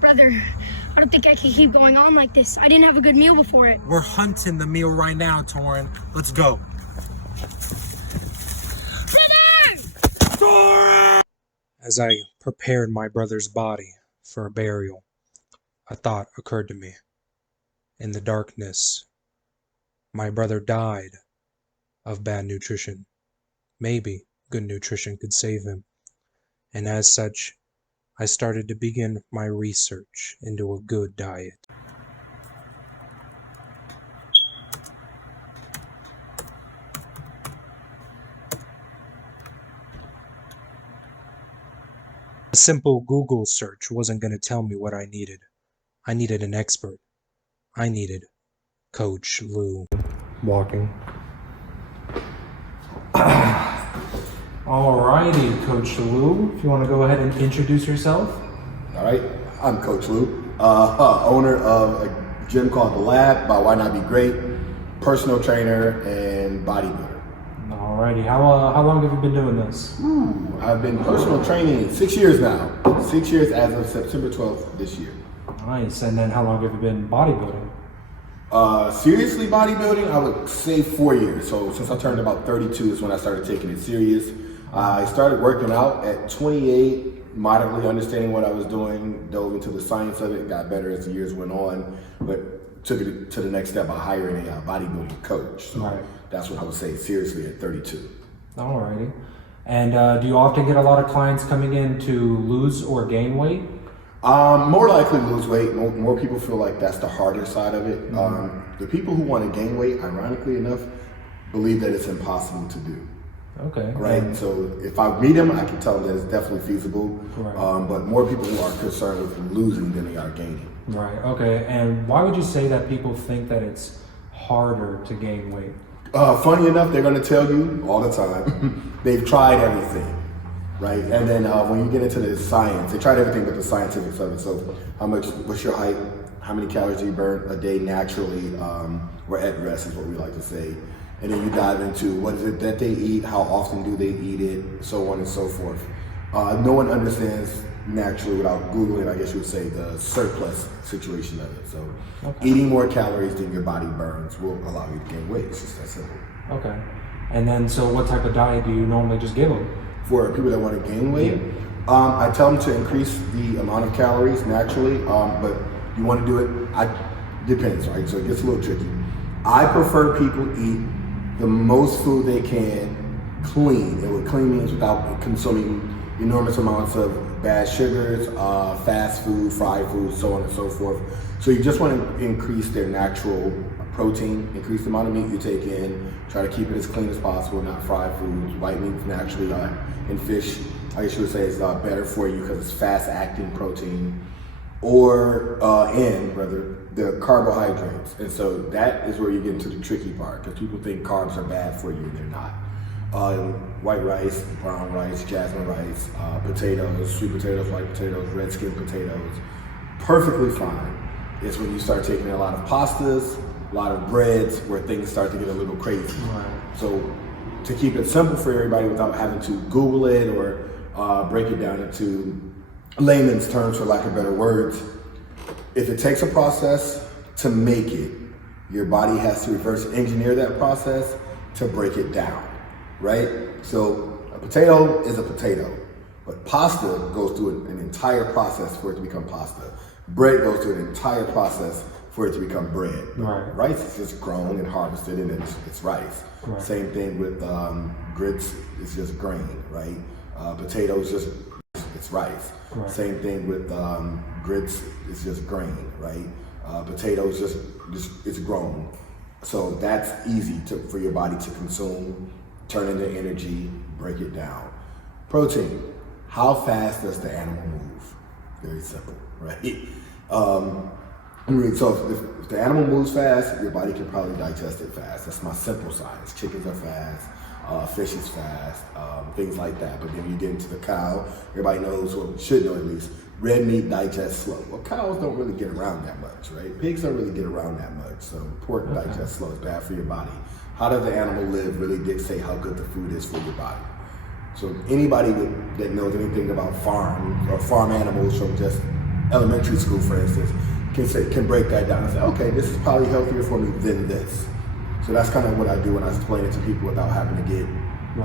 Brother, I don't think I can keep going on like this. I didn't have a good meal before it. We're hunting the meal right now, Torin. Let's go. Brother! Torin! As I prepared my brother's body for a burial, a thought occurred to me. In the darkness, my brother died of bad nutrition. Maybe good nutrition could save him. And as such, I started to begin my research into a good diet. A simple Google search wasn't going to tell me what I needed. I needed an expert. I needed Coach Lou. Walking. Alrighty, Coach Lou, if you want to go ahead and introduce yourself. All right, I'm Coach Lou, owner of a gym called The Lab by Why Not Be Great, personal trainer and bodybuilder. Alrighty, how long have you been doing this? I've been personal training 6 years now. 6 years as of September 12th this year. Nice, and then how long have you been bodybuilding? Seriously bodybuilding, I would say 4 years. So since I turned about 32 is when I started taking it serious. I started working out at 28, moderately understanding what I was doing, dove into the science of it, got better as the years went on, but took it to the next step by hiring a bodybuilding coach. So right. That's what I would say seriously at 32. Alrighty. And do you often get a lot of clients coming in to lose or gain weight? More likely lose weight. More people feel like that's the harder side of it. The people who want to gain weight, ironically enough, believe that it's impossible to do. Okay. Right. So if I meet them, I can tell them that it's definitely feasible. Right. But more people who are concerned with losing than they are gaining. Right. Okay. And why would you say that people think that it's harder to gain weight? Funny enough, they're going to tell you all the time they've tried everything. Right. And then when you get into the science, they tried everything but the scientific of it. So what's your height? How many calories do you burn a day naturally? Or at rest is what we like to say. And then you dive into what is it that they eat, how often do they eat it, so on and so forth. No one understands naturally without Googling, I guess you would say, the surplus situation of it. So eating more calories than your body burns will allow you to gain weight. It's just that simple. Okay. And then, so what type of diet do you normally just give them? For people that want to gain weight, I tell them to increase the amount of calories naturally, but you want to do it, depends, right? So it gets a little tricky. I prefer people eat the most food they can clean. And what clean means without consuming enormous amounts of bad sugars, fast food, fried food, so on and so forth. So you just want to increase their natural protein, increase the amount of meat you take in, try to keep it as clean as possible, not fried foods. White meat naturally, and fish, I guess you would say, is better for you because it's fast-acting protein. Or, and rather, the carbohydrates. And so that is where you get into the tricky part, because people think carbs are bad for you and they're not. White rice, brown rice, jasmine rice, potatoes, sweet potatoes, white potatoes, red skin potatoes, perfectly fine. It's when you start taking a lot of pastas, a lot of breads, where things start to get a little crazy. Right. So to keep it simple for everybody without having to Google it or break it down into layman's terms, for lack of better words, if it takes a process to make it, your body has to reverse engineer that process to break it down, right? So a potato is a potato, but pasta goes through an entire process for it to become pasta. Bread goes through an entire process for it to become bread. Right. Rice is just grown and harvested and it's rice. Right. Same thing with grits, it's just grain, right? Potatoes, just it's rice. Right. Same thing with grits, it's just grain, right? Potatoes, just it's grown. So that's easy for your body to consume, turn into energy, break it down. Protein, how fast does the animal move? Very simple, right? So if the animal moves fast, your body can probably digest it fast. That's my simple science. Chickens are fast, fish is fast, things like that. But then you get into the cow, everybody knows, or should know at least, red meat digests slow. Well, cows don't really get around that much, right? Pigs don't really get around that much. So pork digests slow, it's bad for your body. How does the animal live really dictate how good the food is for your body. So anybody that knows anything about farm or farm animals from just elementary school, for instance, can break that down and say, okay, this is probably healthier for me than this. So that's kind of what I do when I explain it to people without having to get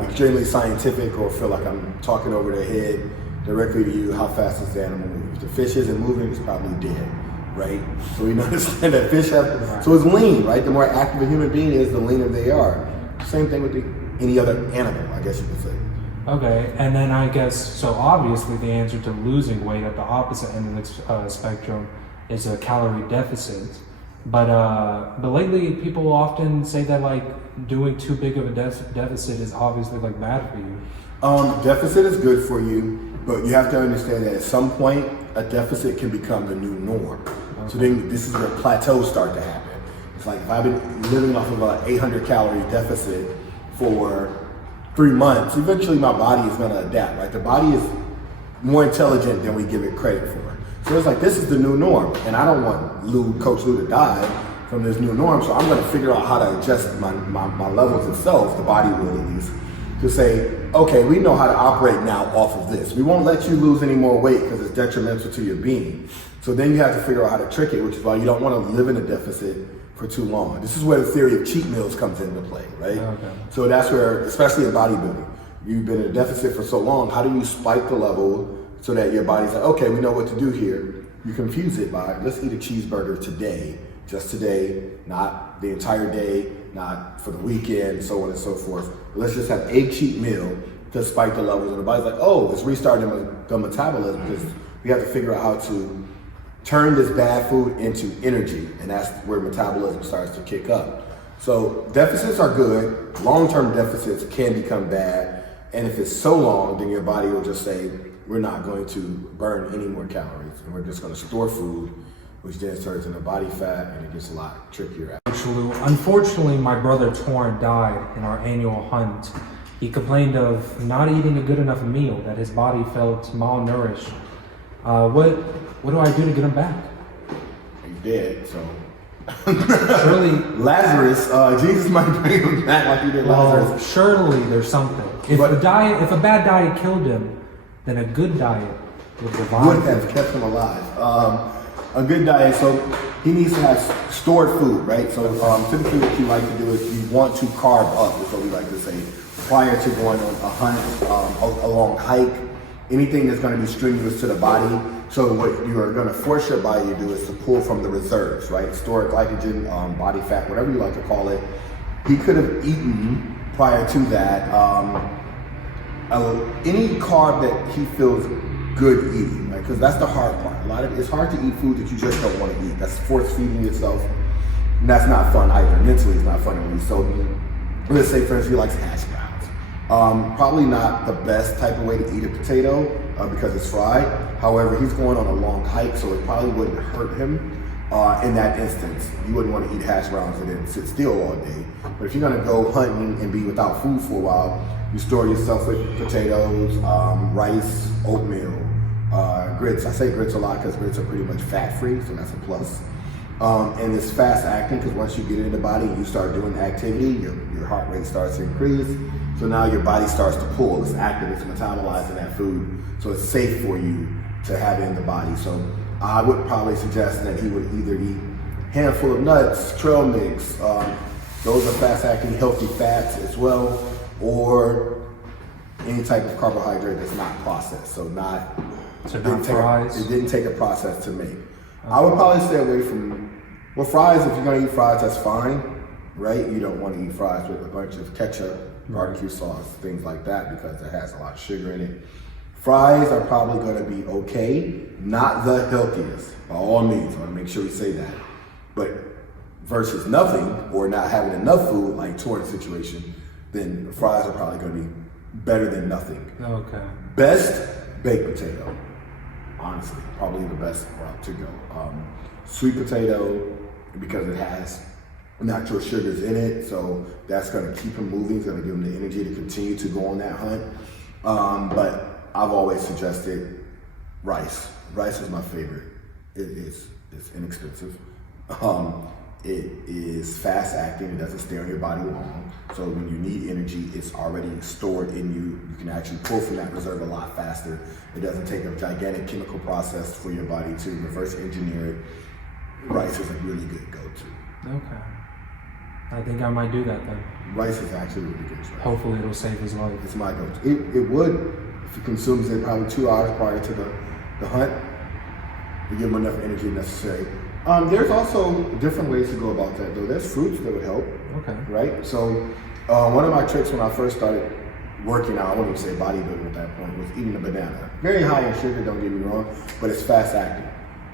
extremely scientific or feel like I'm talking over their head directly to you. How fast is the animal moving? If the fish isn't moving, it's probably dead, right? So we understand that fish have, so it's lean, right? The more active a human being is, the leaner they are. Same thing with any other animal, I guess you could say. Okay, and then I guess, so obviously the answer to losing weight at the opposite end of the spectrum is a calorie deficit. But lately people often say that like doing too big of a deficit is obviously like bad for you. Deficit is good for you, but you have to understand that at some point a deficit can become the new norm. Okay. So then this is where plateaus start to happen. It's like if I've been living off of an 800 calorie deficit for 3 months, eventually my body is going to adapt, right? The body is more intelligent than we give it credit for. So it's like, this is the new norm, and I don't want Coach Lou to die from this new norm, so I'm going to figure out how to adjust my levels itself, the body will at least, to say, okay, we know how to operate now off of this. We won't let you lose any more weight because it's detrimental to your being. So then you have to figure out how to trick it, which is why you don't want to live in a deficit for too long. This is where the theory of cheat meals comes into play, right? Okay. So that's where, especially in bodybuilding, you've been in a deficit for so long, how do you spike the level so that your body's like, okay, we know what to do here. You confuse it by, let's eat a cheeseburger today, just today, not the entire day, not for the weekend, so on and so forth. Let's just have a cheat meal to spike the levels, and the body's like, oh, it's restarting the metabolism, because we have to figure out how to turn this bad food into energy, and that's where metabolism starts to kick up. So deficits are good. Long-term deficits can become bad, and if it's so long, then your body will just say, we're not going to burn any more calories, and we're just going to store food, which then turns into body fat, and it gets a lot trickier. Unfortunately, my brother Torrin died in our annual hunt. He complained of not eating a good enough meal, that his body felt malnourished. What do I do to get him back? He's dead, so. Surely Lazarus, Jesus might bring him back like he did Lazarus. Surely there's something. If a bad diet killed him, then a good diet would revive him. Would have kept him alive. A good diet, so he needs to have stored food, right? So typically what you like to do is you want to carb up, is what we like to say, prior to going on a hunt, a long hike, anything that's going to be strenuous to the body. So what you are going to force your body to do is to pull from the reserves, right? Stored glycogen, body fat, whatever you like to call it. He could have eaten prior to that any carb that he feels good eating, right? Because that's the hard part. It's hard to eat food that you just don't want to eat. That's force feeding yourself, and that's not fun either. Mentally, it's not fun to eat. So let's say, for instance, he likes hash browns. Probably not the best type of way to eat a potato because it's fried. However, he's going on a long hike, so it probably wouldn't hurt him. In that instance, you wouldn't want to eat hash browns and then sit still all day. But if you're going to go hunting and be without food for a while, you store yourself with potatoes, rice, oatmeal, grits. I say grits a lot because grits are pretty much fat-free, so that's a plus. And it's fast-acting because once you get in the body and you start doing activity, your heart rate starts to increase. So now your body starts to pull. It's active, it's metabolizing that food, so it's safe for you to have it in the body. So I would probably suggest that he would either eat a handful of nuts, trail mix, those are fast-acting healthy fats as well, or any type of carbohydrate that's not processed. So fries? It didn't take a process to make. I would probably stay away from, well, fries, if you're gonna eat fries, that's fine, right? You don't wanna eat fries with a bunch of ketchup, barbecue sauce, things like that, because it has a lot of sugar in it. Fries are probably gonna be okay, not the healthiest, by all means. I wanna make sure we say that. But versus nothing, or not having enough food, like Torrin's situation, then fries are probably gonna be better than nothing. Okay. Best, baked potato. Honestly, probably the best route to go. Sweet potato, because it has natural sugars in it, so that's gonna keep him moving, it's gonna give him the energy to continue to go on that hunt. But I've always suggested rice. Rice is my favorite. It's inexpensive. It is fast acting, it doesn't stay on your body long. So when you need energy, it's already stored in you. You can actually pull from that reserve a lot faster. It doesn't take a gigantic chemical process for your body to reverse engineer it. Rice is a really good go-to. Okay. I think I might do that then. Rice is actually really good. Right? Hopefully it'll save his life. It's my go-to. It would, if he consumes it probably 2 hours prior to the hunt, to give him enough energy necessary. There's also different ways to go about that though. There's fruits that would help. Okay. Right? So one of my tricks when I first started working out, I wouldn't even say bodybuilding at that point, was eating a banana. Very high in sugar, don't get me wrong, but it's fast acting.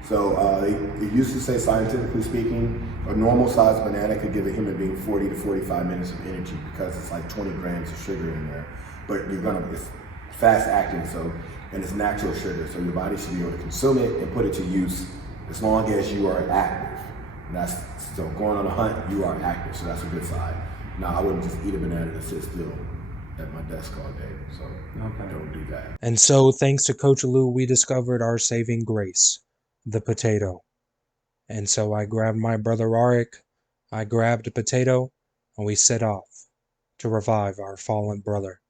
So they used to say, scientifically speaking, a normal sized banana could give a human being 40 to 45 minutes of energy because it's like 20 grams of sugar in there. But it's fast acting, so, and it's natural sugar, so your body should be able to consume it and put it to use as long as you are active. So going on a hunt, you are active, so that's a good side. Now, I wouldn't just eat a banana and sit still at my desk all day, so don't do that. And so, thanks to Coach Lou, we discovered our saving grace, the potato. And so I grabbed my brother Arik, I grabbed a potato, and we set off to revive our fallen brother.